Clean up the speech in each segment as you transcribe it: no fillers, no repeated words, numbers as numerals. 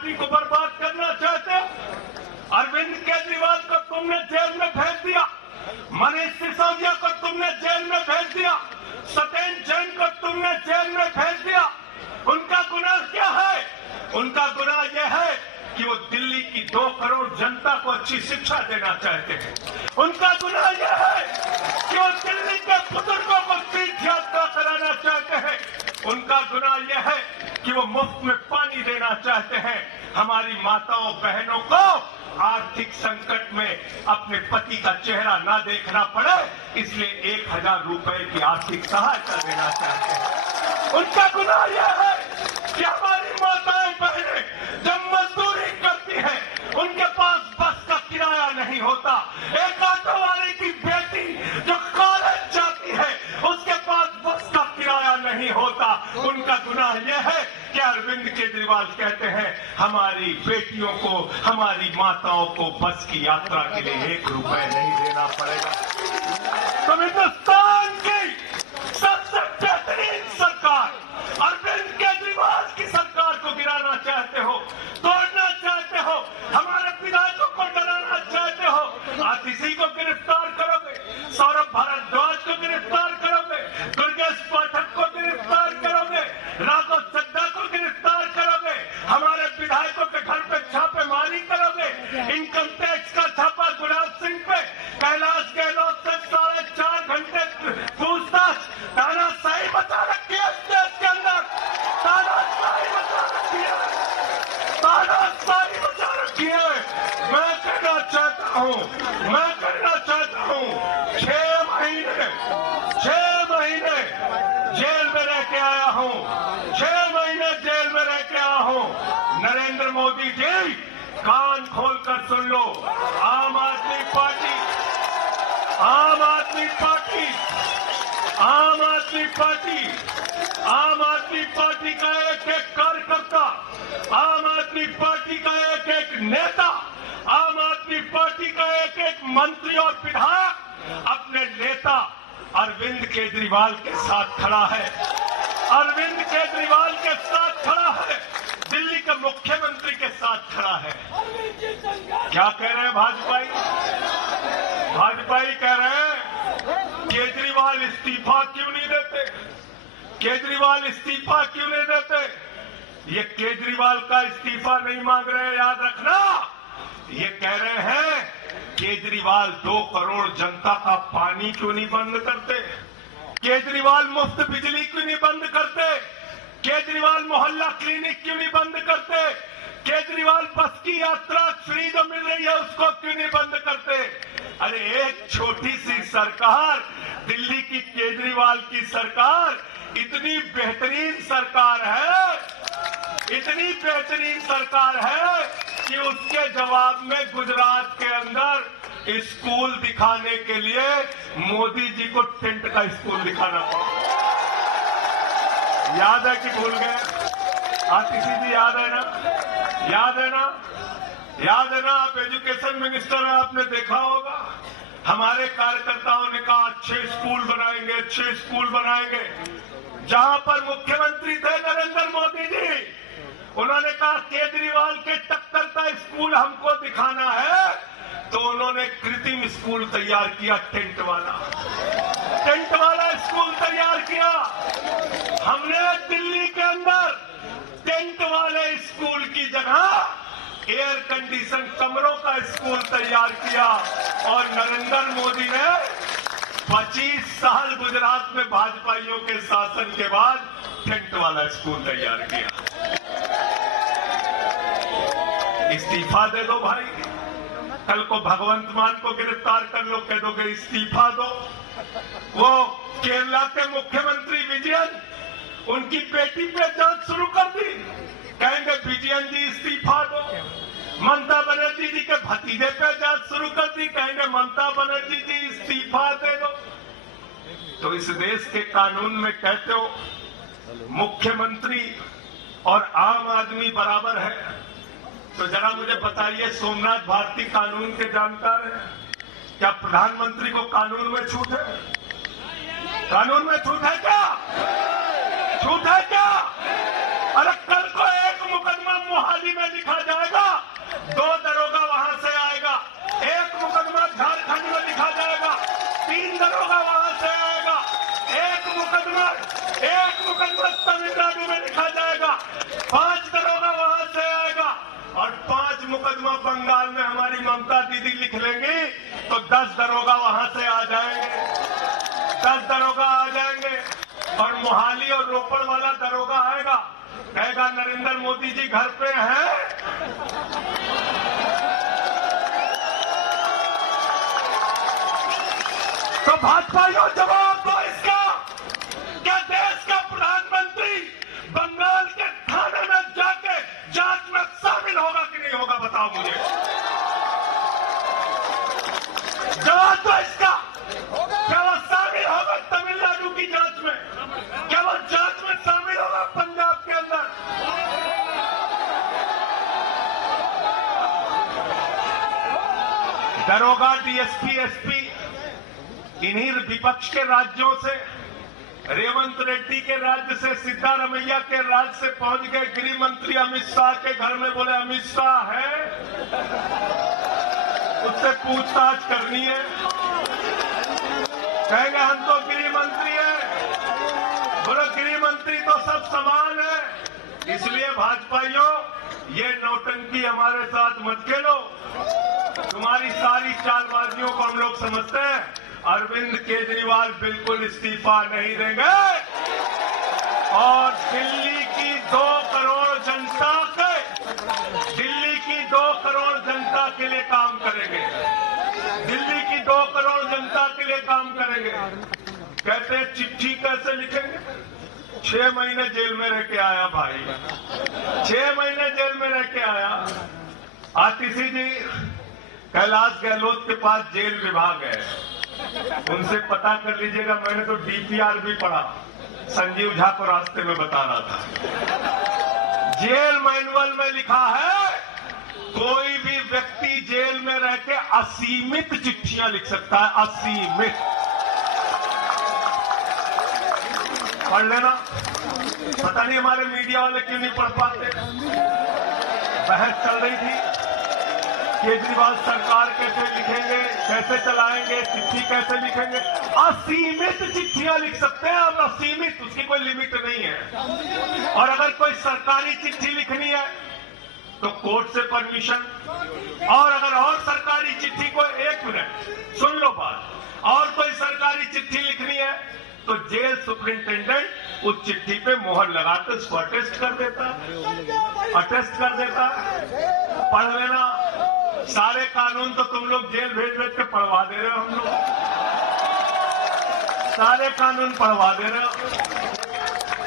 Party को बर्बाद करना चाहते हो। अरविंद केजरीवाल को तुमने जेल में भेज दिया, मनीष सिसोदिया को तुमने जेल में भेज दिया, सत्येंद्र जैन को तुमने जेल में भेज दिया। उनका गुनाह क्या है? उनका गुनाह यह है कि वो दिल्ली की 2 करोड़ जनता को अच्छी शिक्षा देना चाहते हैं। उनका गुनाह यह है कि वो दिल्ली के बुजुर्गों को तीर्थ यात्रा कराना चाहते हैं। उनका गुनाह यह है कि वो मुफ्त में पानी देना चाहते हैं। हमारी माताओं बहनों को आर्थिक संकट में अपने पति का चेहरा ना देखना पड़े, इसलिए 1000 रुपए की आर्थिक सहायता देना चाहते हैं। उनका गुनाह यह है कि हमारी माताएं बहनें जब मजदूरी करती हैं, उनके पास बस का किराया नहीं होता। एक ऑटो वाले की बेटी जो कॉलेज जाती है, उसके पास बस का किराया नहीं होता। उनका गुनाह यह है कि अरविंद केजरीवाल कहते हैं हमारी बेटियों को, हमारी माताओं को बस की यात्रा के लिए 1 रुपए नहीं देना पड़ेगा। तो हिंदुस्तान की सबसे बेहतरीन सरकार अरविंद केजरीवाल की सरकार को गिराना चाहते हो, तोड़ना चाहते हो, हमारे विधायकों को डराना चाहते हो। आतिशी को गिरफ्तार करोगे, सौरभ भारद्वाज को गिरफ्तार करोगे, दुर्गेश पाठक को गिरफ्तार करोगे, राघव चड्ढा को गिरफ्तार करोगे, हमारे विधायकों के घर पे छापेमारी करोगे, इनकम टैक्स का छापा गुलाब सिंह पे, कैलाश गहलोत से 4.5 घंटे पूछताछ, तानाशाही मचा रखी है इस देश के अंदर, तानाशाही मचा रखी है, तानाशाही मचा रखी है। मैं कहना चाहता हूँ 6 महीने जेल में रह के आया हूँ, 6 महीने जेल में रह के आया हूँ। नरेंद्र मोदी जी कान खोलकर सुन लो, आम आदमी पार्टी का एक कार्यकर्ता, आम आदमी पार्टी का एक नेता, आम आदमी पार्टी का एक मंत्री और विधायक अपने नेता अरविंद केजरीवाल के साथ खड़ा है, अरविंद केजरीवाल के साथ खड़ा है, दिल्ली के मुख्यमंत्री के साथ खड़ा है। क्या कह रहे हैं भाजपाई? भाजपाई कह रहे हैं केजरीवाल इस्तीफा क्यों नहीं देते, केजरीवाल इस्तीफा क्यों नहीं देते। ये केजरीवाल का इस्तीफा नहीं मांग रहे, याद रखना। ये कह रहे हैं केजरीवाल 2 करोड़ जनता का पानी क्यों नहीं बंद करते, केजरीवाल मुफ्त बिजली क्यों नहीं बंद करते, केजरीवाल मोहल्ला क्लिनिक क्यों नहीं बंद करते, केजरीवाल बस की यात्रा फ्री जो मिल रही है उसको क्यों नहीं बंद करते। अरे एक छोटी सी सरकार, दिल्ली की केजरीवाल की सरकार इतनी बेहतरीन सरकार है, इतनी बेहतरीन सरकार है कि उसके जवाब में गुजरात के अंदर स्कूल दिखाने के लिए मोदी जी को टेंट का स्कूल दिखाना पड़ा। याद है कि भूल गए? आतिशी जी याद है ना? याद है ना? याद है ना? आप एजुकेशन मिनिस्टर हैं, आपने देखा होगा हमारे कार्यकर्ताओं ने कहा अच्छे स्कूल बनाएंगे, अच्छे स्कूल बनाएंगे। जहां पर मुख्यमंत्री थे नरेंद्र मोदी जी, उन्होंने कहा केजरीवाल के टक्कर का स्कूल हमको दिखाना है, तो उन्होंने कृत्रिम स्कूल तैयार किया, टेंट वाला स्कूल तैयार किया। हमने दिल्ली के अंदर टेंट वाले स्कूल की जगह एयर कंडीशन कमरों का स्कूल तैयार किया और नरेंद्र मोदी ने 25 साल गुजरात में भाजपाइयों के शासन के बाद टेंट वाला स्कूल तैयार किया। इस्तीफा दे दो भाई, कल को भगवंत मान को गिरफ्तार कर लो, कह दोगे इस्तीफा दो। वो केरला के मुख्यमंत्री विजयन, उनकी बेटी पे जांच शुरू कर दी, कहेंगे विजयन जी इस्तीफा दो। ममता बनर्जी जी के भतीजे पे जांच शुरू कर दी, कहेंगे ममता बनर्जी जी इस्तीफा दे दो। तो इस देश के कानून में कहते हो मुख्यमंत्री और आम आदमी बराबर है, तो जरा मुझे बताइए सोमनाथ भारती कानून के जानकार हैं, क्या प्रधानमंत्री को कानून में छूट है? कानून में छूट है क्या? छूट है क्या? अरे कल को एक मुकदमा मोहाली में लिखा मुकदमा बंगाल में हमारी ममता दीदी लिख लेंगी तो 10 दरोगा वहां से आ जाएंगे, 10 दरोगा आ जाएंगे और मोहाली और रोपड़ वाला दरोगा आएगा, कहेगा नरेंद्र मोदी जी घर पे हैं। तो भाजपाइयों जवाब दो इसका, क्या देश का प्रधानमंत्री बंगाल के थाने में जाके जांच में शामिल होगा कि नहीं होगा, बताओ मुझे, जवाब दो इसका। क्या वो शामिल होगा तमिलनाडु की जांच में? क्या वो जांच में शामिल होगा पंजाब के अंदर? दरोगा, डीएसपी, एसपी इन्हीं विपक्ष के राज्यों से, रेवंत रेड्डी के राज्य से, सिद्धारमैया के राज्य से पहुंच गए गृह मंत्री अमित शाह के घर में। बोले अमित शाह है, उससे पूछताछ करनी है। कहेंगे हम तो गृह मंत्री हैं। बोलो गृह मंत्री तो सब समान है। इसलिए भाजपाइयों, ये नौटंकी हमारे साथ मत खेलो। तुम्हारी सारी चालबाजियों को हम लोग समझते हैं। अरविंद केजरीवाल बिल्कुल इस्तीफा नहीं देंगे और दिल्ली की 2 करोड़ जनता के लिए काम करेंगे, दिल्ली की 2 करोड़ जनता के लिए काम करेंगे। कहते हैं चिट्ठी कैसे लिखेंगे? 6 महीने जेल में रह के आया भाई, 6 महीने जेल में रह के आया। आतिशी जी कैलाश गहलोत के पास जेल विभाग है, उनसे पता कर लीजिएगा। मैंने तो डीपीआर भी पढ़ा, संजीव झा को रास्ते में बता रहा था। जेल मैनुअल में लिखा है कोई भी व्यक्ति जेल में रह के असीमित चिट्ठियां लिख सकता है, असीमित। पढ़ लेना। पता नहीं हमारे मीडिया वाले क्यों नहीं पढ़ पाते। बहस चल रही थी, केजरीवाल सरकार कैसे लिखेंगे, कैसे चलाएंगे, चिट्ठी कैसे लिखेंगे। असीमित चिट्ठियां लिख सकते हैं हम, असीमित, उसकी कोई लिमिट नहीं है। और अगर कोई सरकारी चिट्ठी लिखनी है तो कोर्ट से परमिशन, और अगर और सरकारी चिट्ठी को, 1 मिनट सुन लो बात, और कोई सरकारी चिट्ठी लिखनी है तो जेल सुपरिंटेंडेंट उस चिट्ठी पे मोहर लगाकर उसको अटेस्ट कर देता, अटेस्ट कर देता। पढ़ लेना। सारे कानून तो तुम लोग जेल भेज भेज के पढ़वा दे रहे हो, हम लोग सारे कानून पढ़वा दे रहे हो,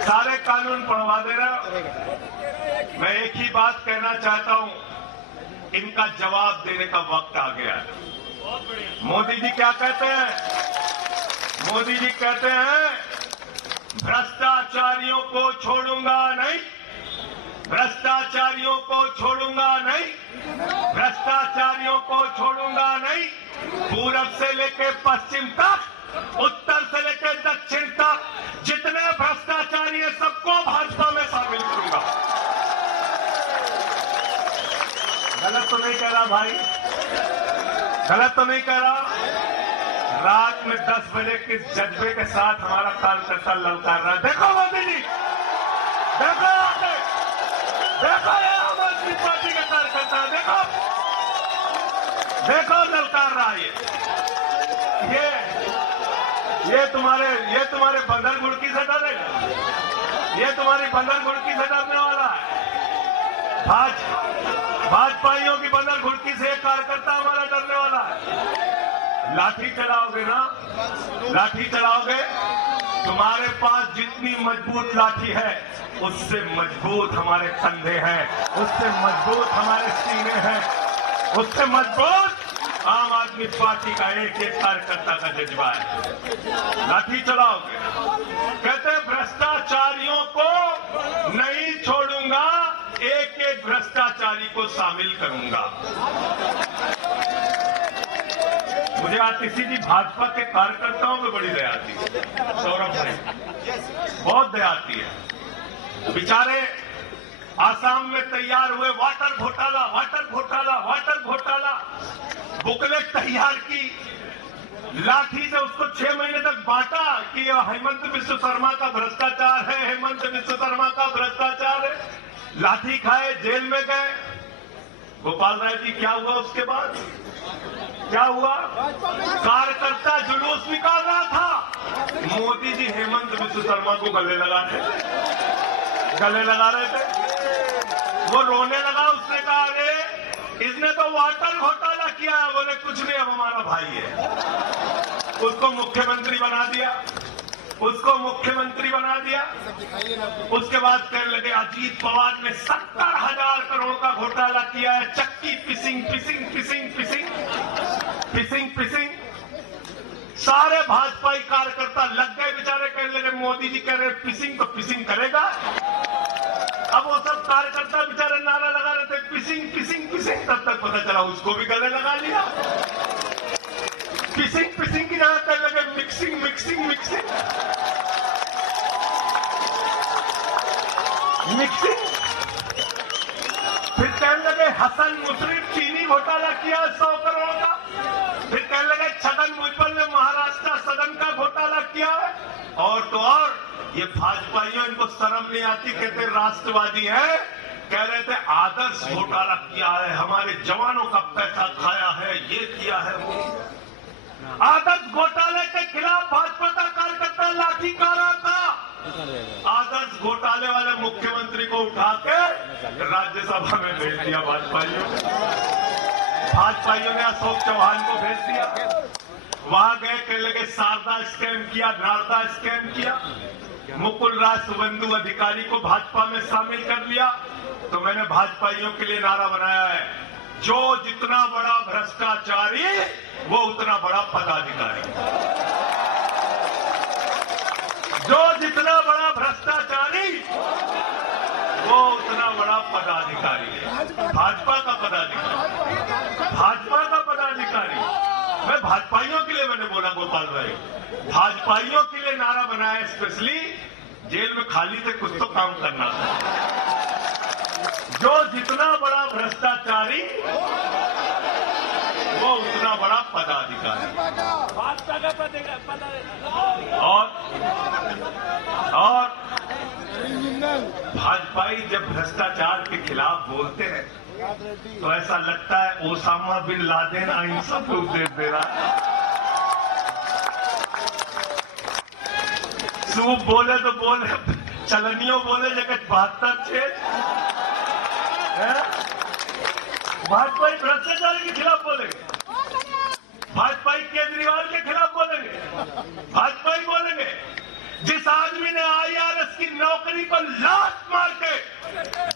सारे कानून पढ़वा दे रहे हो। मैं एक ही बात कहना चाहता हूं, इनका जवाब देने का वक्त आ गया है। मोदी जी क्या कहते हैं? मोदी जी कहते हैं भ्रष्टाचारियों को छोड़ूंगा नहीं, भ्रष्टाचारियों को छोड़ूंगा नहीं, भ्रष्टाचारियों को छोड़ूंगा नहीं। पूरब से लेकर पश्चिम तक, उत्तर से लेकर दक्षिण तक जितने भ्रष्टाचारी हैं सबको भाजपा में शामिल करूंगा। गलत तो नहीं कह रहा भाई, गलत तो नहीं कह रहा। रात में 10 बजे के जज्बे के साथ हमारा कार्यकर्ता ललकार रहा है। देखो मोदी जी, देखो देखो ये आम आदमी पार्टी का कार्यकर्ता, देखो देखो ललकार रहा है। ये तुम्हारे बंदर गुड़की से डरेगा, ये तुम्हारी बंदर गुड़की से डरने वाला है। भाजपाइयों की बंदर गुड़की से एक कार्यकर्ता हमारा डरने वाला है। लाठी चलाओगे ना, लाठी चलाओगे, तुम्हारे पास जितनी मजबूत लाठी है उससे मजबूत हमारे कंधे हैं, उससे मजबूत हमारे सीने हैं, उससे मजबूत आम आदमी पार्टी का एक एक कार्यकर्ता का जज्बा है। लाठी चलाओगे। कहते हैं भ्रष्टाचारियों को नहीं छोड़ूंगा, एक एक भ्रष्टाचारी को शामिल करूंगा। मुझे आतिशी जी भाजपा के कार्यकर्ताओं में बड़ी दया आती है, सौरभ भाई बहुत दया आती है। बेचारे आसाम में तैयार हुए वाटर घोटाला, वाटर घोटाला, वाटर घोटाला, बुकलेट तैयार की, लाठी से उसको 6 महीने तक बांटा कि हेमंत बिस्व शर्मा का भ्रष्टाचार है, हेमंत बिस्व शर्मा का भ्रष्टाचार है। लाठी खाए, जेल में गए। गोपाल राय जी क्या हुआ उसके बाद? क्या हुआ? कार्यकर्ता जुलूस निकाल रहा था, मोदी जी हेमंत बिस्व शर्मा को गले लगा रहे थे। वो रोने लगा, उसने कहा अरे इसने तो वाटर घोटाला किया है। बोले कुछ नहीं, अब हमारा भाई है। उसको मुख्यमंत्री बना दिया, उसको मुख्यमंत्री बना दिया। उसके बाद कहने लगे अजीत पवार ने 70,000 करोड़ का घोटाला किया है। चक्की पिसिंग पिसिंग पिसिंग पिसिंग पिसिंग पिसिंग। सारे भाजपाई कार्यकर्ता लग गए बेचारे, कहने लगे मोदी जी कह रहे पिसिंग तो पिसिंग करेगा। अब वो सब कार्यकर्ता बेचारे नारा लगा रहे थे पिसिंग पिसिंग पिसिंग, तब तक पता चला उसको भी गले लगा लिया। पिसिंग पिसिंग की जगह कहने लगे मिक्सिंग मिक्सिंग मिक्सिंग मिक्सिंग। फिर कहने लगे हसन मुशर्रफ चीनी घोटाला किया 100 करोड़ का। फिर कहने लगे छगन भुजबल ने महाराष्ट्र सदन का घोटाला किया है। और तो और ये भाजपाइयों, इनको शर्म नहीं आती, कहते राष्ट्रवादी है, कह रहे थे आदर्श घोटाला किया है, हमारे जवानों का पैसा खाया है, ये किया है वो। आदर्श घोटाले के खिलाफ भाजपा का कार्यकर्ता लाठी कारा था। आदर्श घोटाले वाले मुख्यमंत्री को उठा के राज्यसभा में भेज दिया भाजपाइयों ने अशोक चौहान को भेज दिया। वहां गए, कहने लगे शारदा स्कैम किया, नारदा स्कैम किया। मुकुल राज सुवेंदु अधिकारी को भाजपा में शामिल कर लिया। तो मैंने भाजपाइयों के लिए नारा बनाया है, जो जितना बड़ा भ्रष्टाचारी वो उतना बड़ा पदाधिकारी। जो जितना बड़ा भ्रष्टाचारी वो उतना बड़ा पदाधिकारी है। भाजपा का पदाधिकारी, भाजपा का पदाधिकारी। मैं भाजपाइयों के लिए मैंने बोला, गोपाल भाई, भाजपाइयों के लिए नारा बनाया स्पेशली। जेल में खाली थे, कुछ तो काम करना था। जो जितना बड़ा भ्रष्टाचारी वो उतना बड़ा पदाधिकारी। और भाजपाई जब भ्रष्टाचार के खिलाफ बोलते हैं तो ऐसा लगता है ओसामा बिन लादेन अहिंसा को उपदेश दे रहा है। सूप बोले तो बोले, चलनियों बोले जगह 72 भाजपाई भ्रष्टाचार के खिलाफ बोलेंगे, भाजपाई केजरीवाल के खिलाफ बोलेंगे, भाजपाई बोलेंगे जिस आदमी ने IRS की नौकरी को लात मार के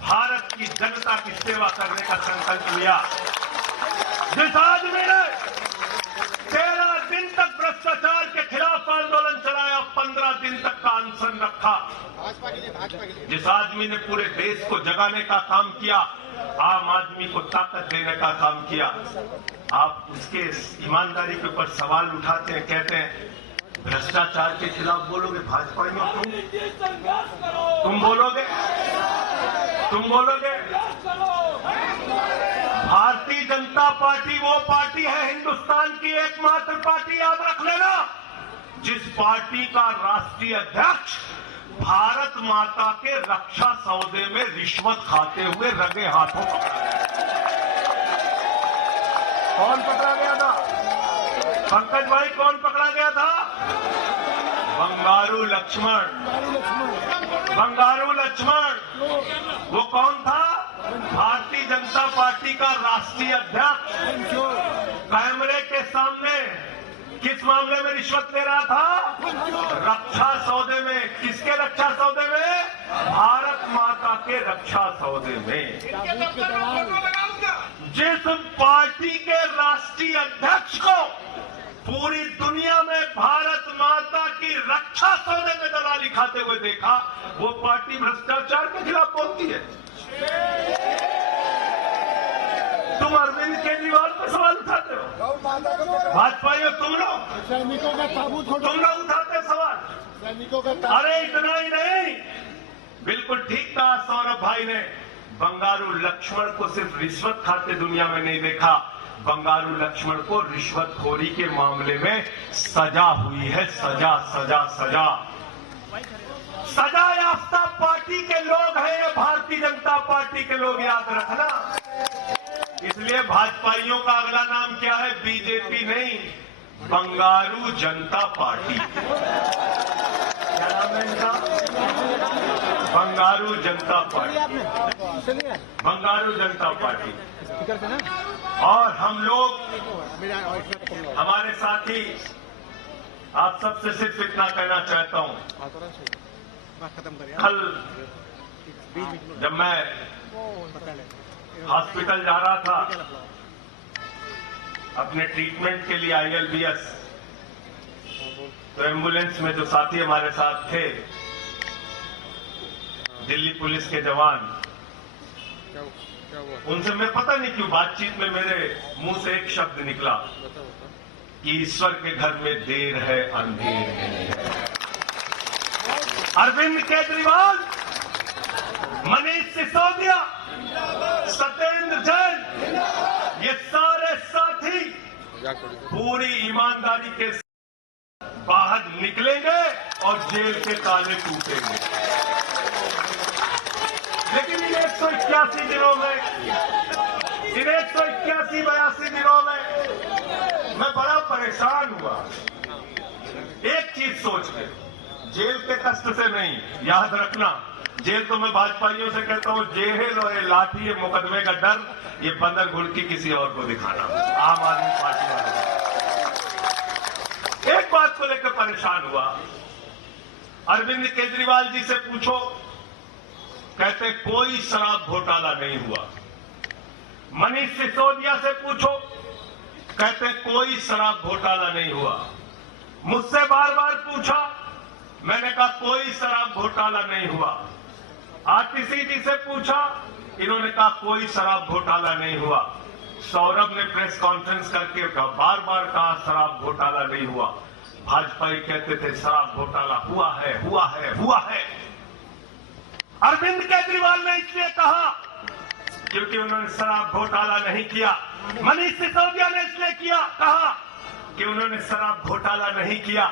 भारत की जनता की सेवा करने का संकल्प लिया, जिस आदमी ने 13 दिन तक भ्रष्टाचार के खिलाफ आंदोलन चलाया, 15 दिन तक का अनशन रखा, जिस आदमी ने पूरे देश को जगाने का काम किया, आम आदमी को ताकत देने का काम किया, आप उसके ईमानदारी के ऊपर सवाल उठाते हैं, कहते हैं भ्रष्टाचार के खिलाफ बोलोगे भाजपाइयों, तुम बोलोगे, तुम बोलोगे। भारतीय जनता पार्टी वो पार्टी है हिंदुस्तान की एकमात्र पार्टी, याद रख लेना, जिस पार्टी का राष्ट्रीय अध्यक्ष भारत माता के रक्षा सौदे में रिश्वत खाते हुए रगे हाथों पकड़ा गया। कौन पकड़ा गया था? पंकज भाई, कौन पकड़ा गया था? बंगारू लक्ष्मण। बंगारू लक्ष्मण वो कौन था? भारतीय जनता पार्टी का राष्ट्रीय अध्यक्ष। कैमरे के सामने किस मामले में रिश्वत ले रहा था? रक्षा सौदे में। किसके रक्षा सौदे में? भारत माता के रक्षा सौदे में। जिस पार्टी के राष्ट्रीय अध्यक्ष को पूरी दुनिया में भारत माता की रक्षा सौदे में दलाली खाते हुए देखा, वो पार्टी भ्रष्टाचार के खिलाफ बोलती है। तुम अरविंद केजरीवाल पर सवाल उठाते हो, भाजपाइयों तुम लोग उठाते सवाल। अरे इतना ही नहीं, बिल्कुल ठीक कहा सौरभ भाई ने, बंगारू लक्ष्मण को सिर्फ रिश्वत खाते दुनिया में नहीं देखा, बंगारू लक्ष्मण को रिश्वतखोरी के मामले में सजा हुई है। सजा सजा सजा सजा याफ्ता पार्टी के लोग हैं ये भारतीय जनता पार्टी के लोग, याद रखना। भाजपाइयों का अगला नाम क्या है? बीजेपी नहीं, बंगारू जनता पार्टी। क्या नाम है इनका? बंगारू जनता पार्टी। बंगारू जनता पार्टी। और हम लोग, हमारे साथी, आप सबसे सिर्फ इतना कहना चाहता हूं, कल जब मैं हॉस्पिटल जा रहा था अपने ट्रीटमेंट के लिए ILBS, तो एम्बुलेंस में जो साथी हमारे साथ थे, दिल्ली पुलिस के जवान, उनसे मैं पता नहीं क्यों बातचीत में मेरे मुंह से एक शब्द निकला कि ईश्वर के घर में देर है अंधेर है। अरविंद केजरीवाल, मनीष सिसोदिया, सत्येंद्र जैन, ये सारे साथी पूरी ईमानदारी के साथ बाहर निकलेंगे और जेल के ताले टूटेंगे। लेकिन इन 181 दिनों में, इन 181-82 दिनों में मैं बड़ा परेशान हुआ, एक चीज सोच के, जेल के कष्ट से नहीं। याद रखना, जेल तो मैं भाजपाइयों से कहता हूं, जेल और ये लाठी, ये मुकदमे का डर, ये बंदर घुड़की किसी और को दिखाना, आम आदमी पार्टी वाले। एक बात को लेकर परेशान हुआ, अरविंद केजरीवाल जी से पूछो, कहते कोई शराब घोटाला नहीं हुआ। मनीष सिसोदिया से पूछो, कहते कोई शराब घोटाला नहीं हुआ। मुझसे बार बार पूछा, मैंने कहा कोई शराब घोटाला नहीं हुआ। आरटीसी जी से पूछा, इन्होंने कहा कोई शराब घोटाला नहीं हुआ। सौरभ ने प्रेस कॉन्फ्रेंस करके बार बार कहा शराब घोटाला नहीं हुआ। भाजपा कहते थे शराब घोटाला हुआ है, हुआ है, हुआ है। अरविंद केजरीवाल ने इसलिए कहा क्योंकि उन्होंने शराब घोटाला नहीं किया। मनीष सिसोदिया ने इसलिए कहा कि उन्होंने शराब घोटाला नहीं किया।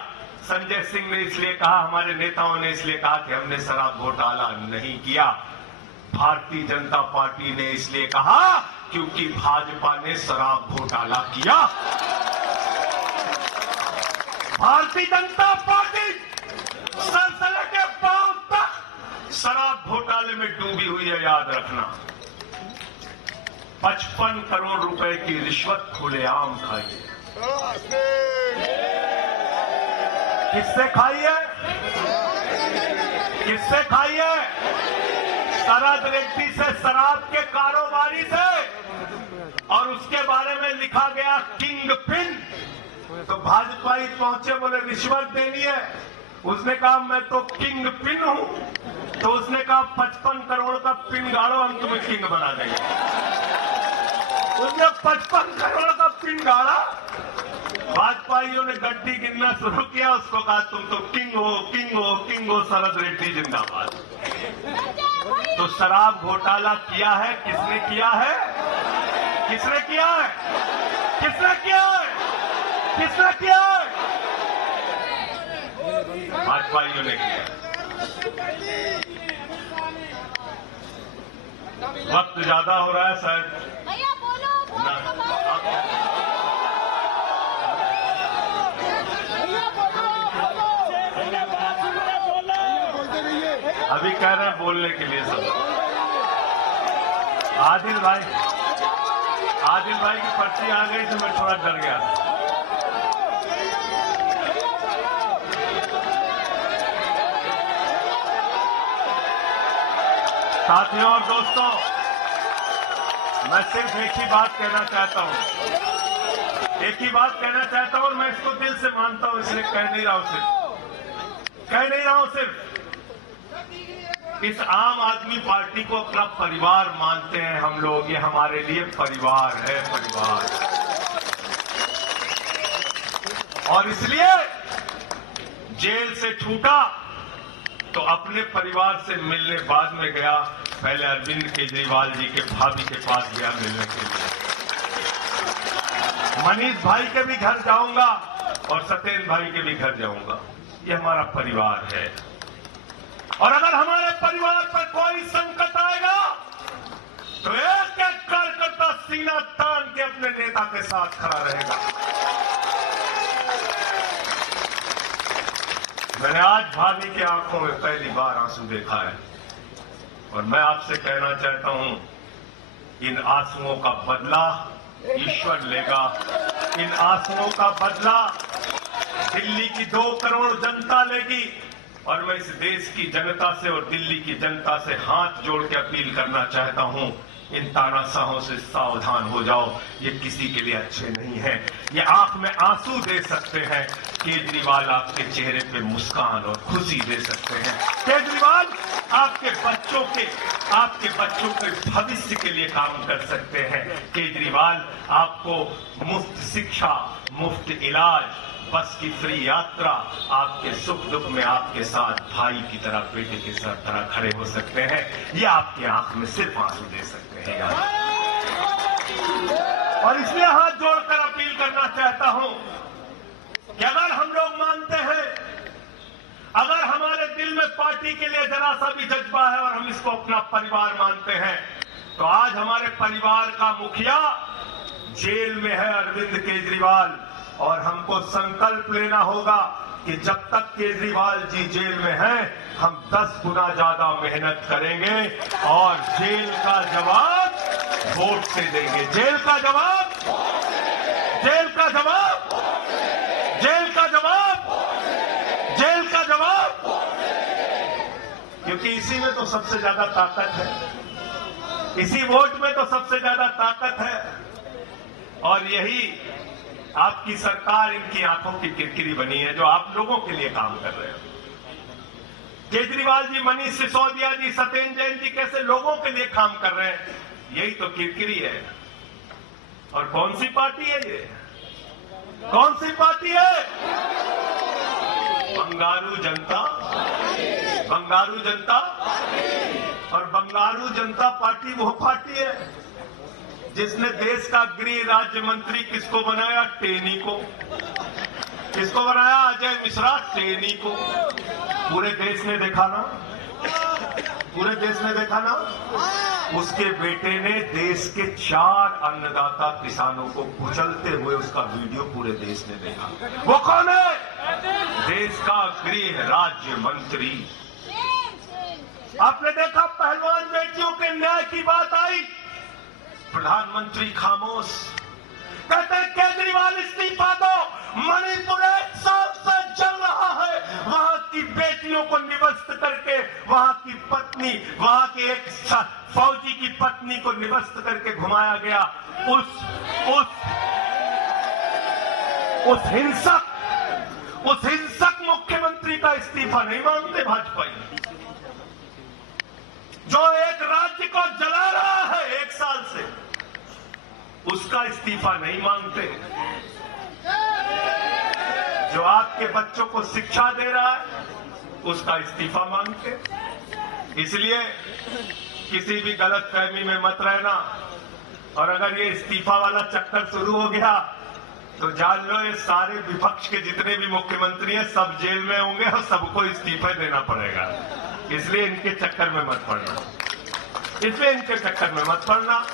संजय सिंह ने इसलिए कहा, हमारे नेताओं ने इसलिए कहा कि हमने शराब घोटाला नहीं किया। भारतीय जनता पार्टी ने इसलिए कहा क्योंकि भाजपा ने शराब घोटाला किया। भारतीय जनता पार्टी संसद के पांव तक शराब घोटाले में डूबी हुई है, याद रखना। 55 करोड़ रुपए की रिश्वत खुलेआम खाई है। किससे खाई है? किससे खाई है? शरद रेड्डी से, शराब के कारोबारी से। और उसके बारे में लिखा गया किंग पिन। तो भाजपाई पहुंचे, बोले रिश्वत देनी है। उसने कहा मैं तो किंग पिन हूं। तो उसने कहा 55 करोड़ का पिन गाड़ो, हम तुम्हें किंग बना देंगे। उसने 55 करोड़ का पिन गाड़ा। भाजपाइयों ने गड्डी गिनना शुरू किया, उसको कहा तुम तो किंग हो, किंग हो, किंग हो, शरद रेड्डी जिंदाबाद। तो शराब घोटाला किया है, किसने किया है? किसने किया है? किसने किया है? किसने किया है? भाजपाइयों ने किया। वक्त ज्यादा हो रहा है शायद। अभी कह रहे हैं बोलने के लिए सब। आदिल भाई की पर्ची आ गई तो मैं थोड़ा डर गया। साथियों और दोस्तों, मैं सिर्फ एक ही बात कहना चाहता हूं। एक ही बात कहना चाहता हूं और मैं इसको दिल से मानता हूं, इसलिए कह नहीं रहा हूं सिर्फ। इस आम आदमी पार्टी को अपना परिवार मानते हैं हम लोग। ये हमारे लिए परिवार है, परिवार। और इसलिए जेल से छूटा तो अपने परिवार से मिलने बाद में गया। पहले अरविंद केजरीवाल जी के भाभी के पास गया मिलने के लिए। मनीष भाई के भी घर जाऊंगा और सत्येंद्र भाई के भी घर जाऊंगा। ये हमारा परिवार है। और अगर हमारे परिवार पर कोई संकट आएगा तो एक एक कार्यकर्ता सीना तान नेता के साथ खड़ा रहेगा। मैंने आज भाभी की आंखों में पहली बार आंसू देखा है और मैं आपसे कहना चाहता हूं, इन आंसुओं का बदला ईश्वर लेगा। इन आंसुओं का बदला दिल्ली की 2 करोड़ जनता लेगी और मैं इस देश की जनता से और दिल्ली की जनता से हाथ जोड़ के अपील करना चाहता हूं, इन तानाशाहों से सावधान हो जाओ। ये किसी के लिए अच्छे नहीं है। ये आंख में आंसू दे सकते हैं, केजरीवाल आपके चेहरे पे मुस्कान और खुशी दे सकते हैं। केजरीवाल आपके बच्चों के भविष्य के लिए काम कर सकते हैं। केजरीवाल आपको मुफ्त शिक्षा, मुफ्त इलाज, बस की फ्री यात्रा, आपके सुख दुख में आपके साथ भाई की तरह, बेटे के साथ तरह खड़े हो सकते हैं। ये आपकी आंख में सिर्फ आंसू दे सकते हैं यार। और इसलिए हाथ जोड़कर अपील करना चाहता हूं कि अगर हम लोग मानते हैं, अगर हमारे दिल में पार्टी के लिए जरा सा भी जज्बा है और हम इसको अपना परिवार मानते हैं, तो आज हमारे परिवार का मुखिया जेल में है, अरविंद केजरीवाल। और हमको संकल्प लेना होगा कि जब तक केजरीवाल जी जेल में हैं, हम 10 गुना ज्यादा मेहनत करेंगे और जेल का जवाब वोट से देंगे। जेल का जवाब, जेल का जवाब, जेल का जवाब, जेल का जवाब, क्योंकि इसी में तो सबसे ज्यादा ताकत है, इसी वोट में तो सबसे ज्यादा ताकत है। और यही आपकी सरकार इनकी आंखों की किरकिरी बनी है, जो आप लोगों के लिए काम कर रहे हैं। केजरीवाल जी, मनीष सिसोदिया जी, सत्येंद्र जैन जी कैसे लोगों के लिए काम कर रहे हैं, यही तो किरकिरी है। और कौन सी पार्टी है ये? कौन सी पार्टी है? बंगारू जनता, बंगारू जनता। और बंगारू जनता पार्टी वो पार्टी है जिसने देश का गृह राज्य मंत्री किसको बनाया? टेनी को। किसको बनाया? अजय मिश्रा टेनी को। पूरे देश ने देखा ना, पूरे देश ने देखा ना। उसके बेटे ने देश के 4 अन्नदाता किसानों को कुचलते हुए उसका वीडियो पूरे देश ने देखा। वो कौन है? देश का गृह राज्य मंत्री। आपने देखा पहलवान बेटियों के न्याय की बात आई, प्रधानमंत्री खामोश। कहते हैं केजरीवाल इस्तीफा दो। मणिपुर 1 साल से चल रहा है, वहां की बेटियों को निवस्त करके, वहां की पत्नी, वहां के एक फौजी की पत्नी को निवस्त करके घुमाया गया। उस हिंसक मुख्यमंत्री का इस्तीफा नहीं मांगते भाजपा, जो एक राज्य को जला रहा है 1 साल से, उसका इस्तीफा नहीं मांगते। जो आपके बच्चों को शिक्षा दे रहा है, उसका इस्तीफा मांगते। इसलिए किसी भी गलतफहमी में मत रहना। और अगर ये इस्तीफा वाला चक्कर शुरू हो गया तो जान लो, ये सारे विपक्ष के जितने भी मुख्यमंत्री हैं सब जेल में होंगे और सबको इस्तीफा देना पड़ेगा। इसलिए इनके चक्कर में मत पड़ना, इसलिए इनके चक्कर में मत पड़ना।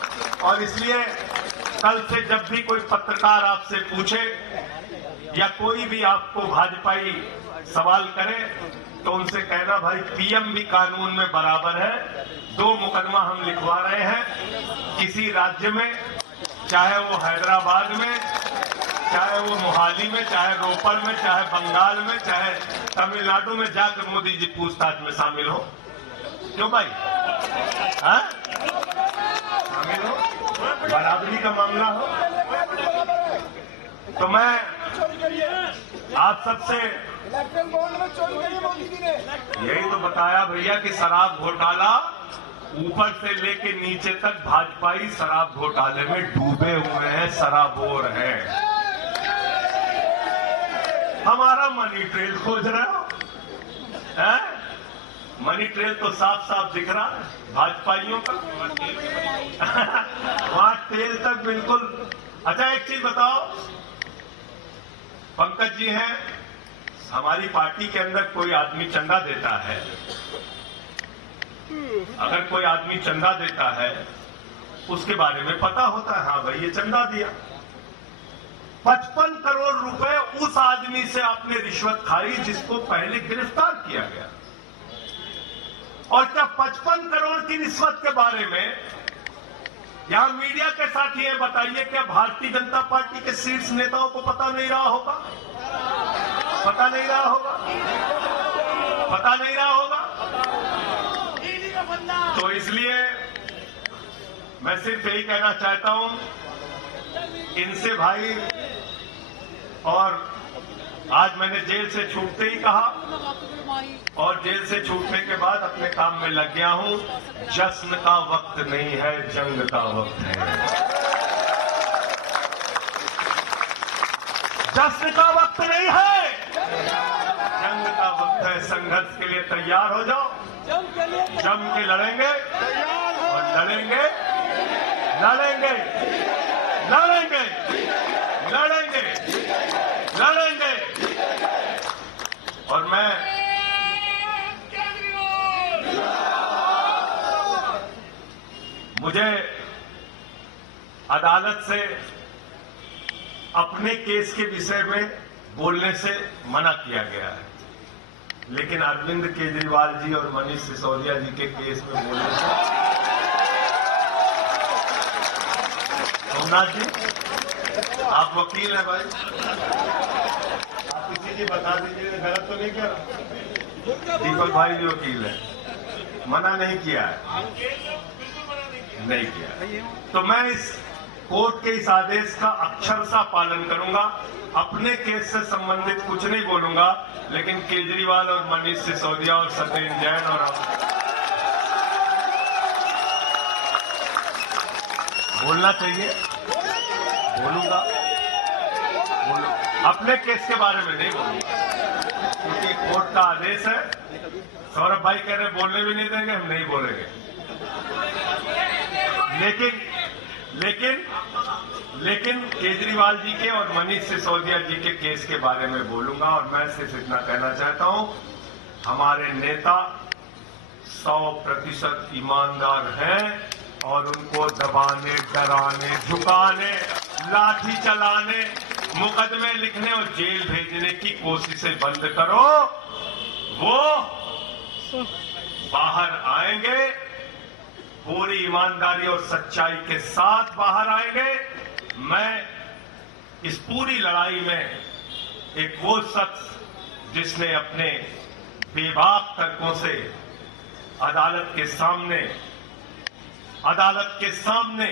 और इसलिए कल से जब भी कोई पत्रकार आपसे पूछे या कोई भी आपको भाजपाई सवाल करे, तो उनसे कहना, भाई पीएम भी कानून में बराबर है। 2 मुकदमा हम लिखवा रहे हैं किसी राज्य में, चाहे वो हैदराबाद में, चाहे वो मोहाली में, चाहे रोपड़ में, चाहे बंगाल में, चाहे तमिलनाडु में, जाकर मोदी जी पूछताछ में शामिल हो। क्यों भाई? हाँ? शामिल हो, बराबरी का मामला हो। तो मैं आप सबसे यही तो बताया भैया कि शराब घोटाला ऊपर से लेके नीचे तक भाजपाई शराब घोटाले में डूबे हुए हैं, सराबोर हैं। हमारा मनी ट्रेल खोज रहे हो, हैं? मनी ट्रेल तो साफ साफ दिख रहा है भाजपाइयों का। वहां तेल तक बिल्कुल। अच्छा एक चीज बताओ, पंकज जी हैं, हमारी पार्टी के अंदर कोई आदमी चंदा देता है, अगर कोई आदमी चंदा देता है उसके बारे में पता होता है, हाँ भाई ये चंदा दिया। 55 करोड़ रुपए उस आदमी से आपने रिश्वत खाई जिसको पहले गिरफ्तार किया गया। और क्या 55 करोड़ की रिश्वत के बारे में यहां मीडिया के साथ ये बताइए, क्या भारतीय जनता पार्टी के शीर्ष नेताओं को पता नहीं रहा होगा? पता नहीं रहा होगा? पता नहीं रहा होगा? तो इसलिए मैं सिर्फ यही कहना चाहता हूं इनसे भाई, और आज मैंने जेल से छूटते ही कहा और जेल से छूटने के बाद अपने काम में लग गया हूं। जश्न का वक्त नहीं है, जंग का वक्त है। जश्न का वक्त नहीं है, जंग का वक्त है। संघर्ष के लिए तैयार हो जाओ, जम के लड़ेंगे और लड़ेंगे लड़ेंगे लड़ेंगे लड़ेंगे लड़ेंगे। और मैं मुझे अदालत से अपने केस के विषय में बोलने से मना किया गया है, लेकिन अरविंद केजरीवाल जी और मनीष सिसोदिया जी के केस में बोलने से। सोमनाथ जी, आप वकील हैं भाई, आप किसी जी बता दीजिए, गलत तो नहीं कर रहा? दीपक भाई भी वकील है, मना नहीं किया है, नहीं किया। तो मैं इस कोर्ट के इस आदेश का अक्षरशः पालन करूंगा। अपने केस से संबंधित कुछ नहीं बोलूंगा, लेकिन केजरीवाल और मनीष सिसोदिया और सत्येंद्र जैन और बोलना चाहिए, बोलूंगा। अपने केस के बारे में नहीं बोलूंगा, क्योंकि कोर्ट का आदेश है। सौरभ भाई कह रहे बोलने भी नहीं देंगे, हम नहीं बोलेंगे। लेकिन केजरीवाल जी के और मनीष सिसोदिया जी के केस के बारे में बोलूंगा। और मैं सिर्फ इतना कहना चाहता हूं, हमारे नेता 100% ईमानदार हैं और उनको दबाने, डराने, झुकाने, लाठी चलाने, मुकदमे लिखने और जेल भेजने की कोशिशें बंद करो। वो बाहर आएंगे, पूरी ईमानदारी और सच्चाई के साथ बाहर आएंगे। मैं इस पूरी लड़ाई में एक वो शख्स जिसने अपने बेबाक तर्कों से अदालत के सामने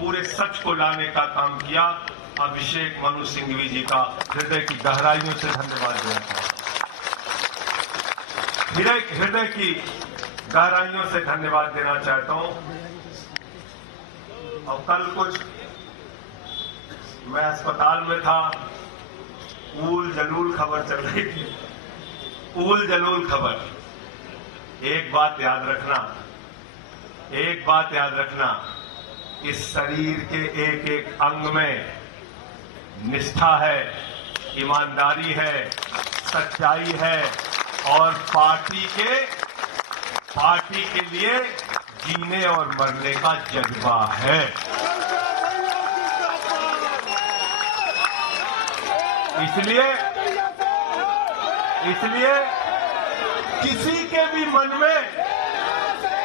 पूरे सच को लाने का काम किया, अभिषेक मनु सिंघवी जी का हृदय की गहराइयों से धन्यवाद देना चाहता हूं। हृदय की गहराइयों से धन्यवाद देना चाहता हूं। और कल कुछ मैं अस्पताल में था, ऊल जलूल खबर चल रही थी, ऊल जलूल खबर। एक बात याद रखना, इस शरीर के एक एक अंग में निष्ठा है, ईमानदारी है, सच्चाई है और पार्टी के लिए जीने और मरने का जज्बा है। इसलिए किसी के भी मन में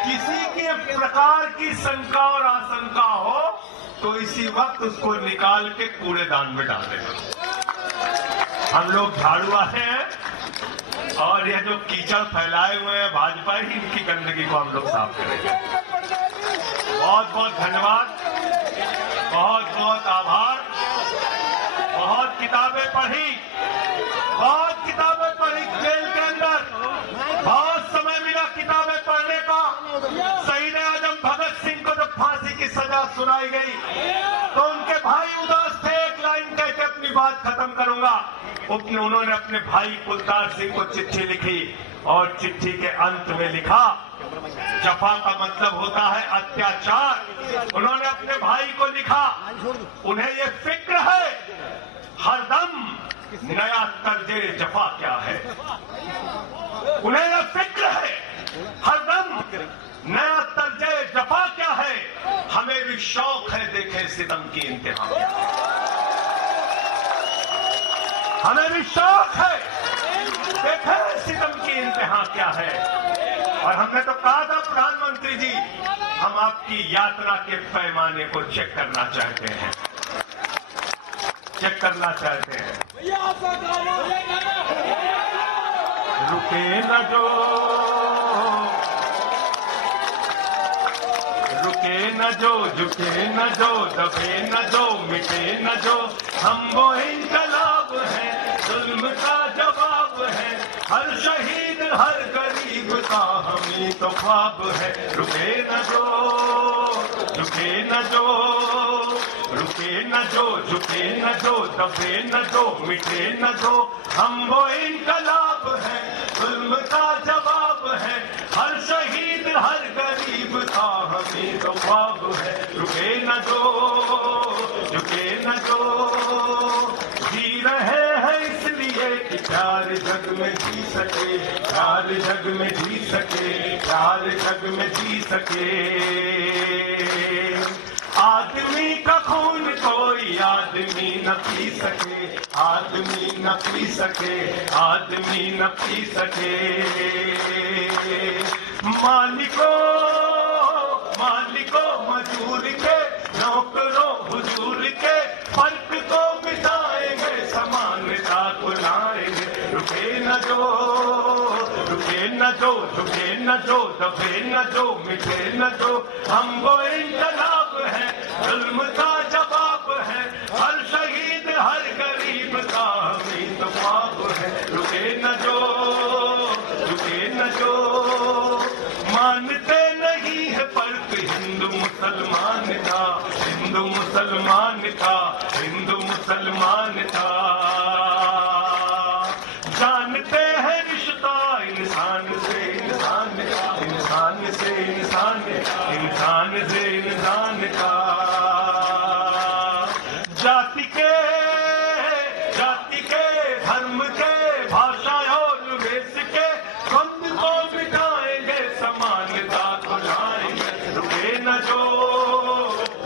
किसी के प्रकार की शंका और आशंका हो तो इसी वक्त उसको निकाल के कूड़ेदान में डाल देना। हम लोग झाड़ू वाले हैं और ये जो कीचड़ फैलाए हुए हैं भाजपा ही, इनकी गंदगी को हम लोग साफ करेंगे। बहुत बहुत धन्यवाद, बहुत बहुत आभार। बहुत किताबें पढ़ी जेल के अंदर, बहुत समय मिला किताबें पढ़ने का। शहीद आजम भगत सिंह को जब फांसी की सजा सुनाई गई तो उनके भाई उदास थे। एक लाइन कह के अपनी बात खत्म करूंगा। उन्होंने अपने भाई कुलतार सिंह को चिट्ठी लिखी और चिट्ठी के अंत में लिखा, जफा का मतलब होता है अत्याचार। उन्होंने अपने भाई को लिखा, उन्हें ये फिक्र है हरदम नया तर्जे जफा क्या है। उन्हें यह फिक्र है हरदम नया तर्जे जफा क्या है। हमें भी शौक है देखें सितम की इंतहा। हमें विश्वास है, देखें सितम की इंतहा क्या है। और हमने तो कहा था प्रधानमंत्री जी, हम आपकी यात्रा के पैमाने को चेक करना चाहते हैं, चेक करना चाहते हैं। रुके न जो, रुके न जो, झुके न जो, दबे न जो, मिटे न जो, हम वो इंकलाब हैं, जुल्म का जवाब है, हर शहीद हर गरीब का हमी तो ख्वाब है। रुके न जो, झुके न जो, रुके न जो, झुके न जो, दबे न जो, मिटे न जो, हम वो इंकलाब है, जुल्म का जवाब है, हर शहीद हर गरीब का हमी तो ख्वाब है। रुके न जो, झुके न जो, जी रहे हैं इसलिए कि प्यार जग में जी सके, प्यार जग में जी सके, प्यार जग में जी सके। आदमी का खून कोई आदमी न पी सके, आदमी न पी सके, आदमी न पी सके। मालिकों मालिकों मजूर के, नौकरों हुजूर के, फर्क को मिटाएंगे, समानता को लाएंगे। रुके न जो, रुके न जो, झुके न जो, दबे न जो, मिटे न जो, हम वो इंकलाब है, जुल्म का जवाब है, हर शहीद हर गरीब का हमी तो ख्वाब है। रुके न जो, रुके न जो, मानते नहीं है फर्क हिंदू मुसलमान का, हिंदू मुसलमान का, हिंदू मुसलमान का। जानते हैं रिश्ता इंसान से इंसान का, इंसान से इंसान, इंसान से इंसान का। जाति के धर्म के, भाषा और वेश के द्वंद को मिटाएंगे, समानता को लाएंगे। रुके न जो,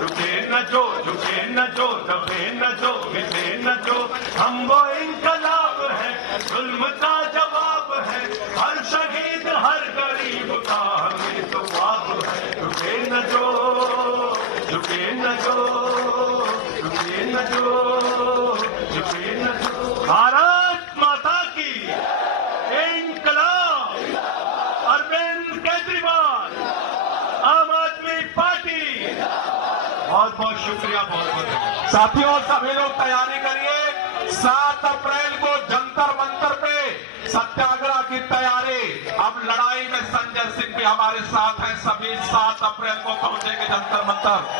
रुके न जो, झुके न जो, दबे न जो, मिटे न जो, हम वो इंकलाब है, जुल्म का जवाब है, हर शहीद हर गरीब का हमें तो ख्वाब है। रुके न जो, झुके न जो, रुके न जो, झुके न जो। भारत माता की इंकलाब। अरविंद केजरीवाल, आम आदमी पार्टी। बहुत बहुत शुक्रिया, बहुत बहुत धन्यवाद। साथियों सभी लोग तैयारी करिए, 7 अप्रैल को जंतर मंतर पे सत्याग्रह की तैयारी। अब लड़ाई में संजय सिंह भी हमारे साथ हैं, सभी 7 अप्रैल को पहुंचेंगे जंतर मंतर।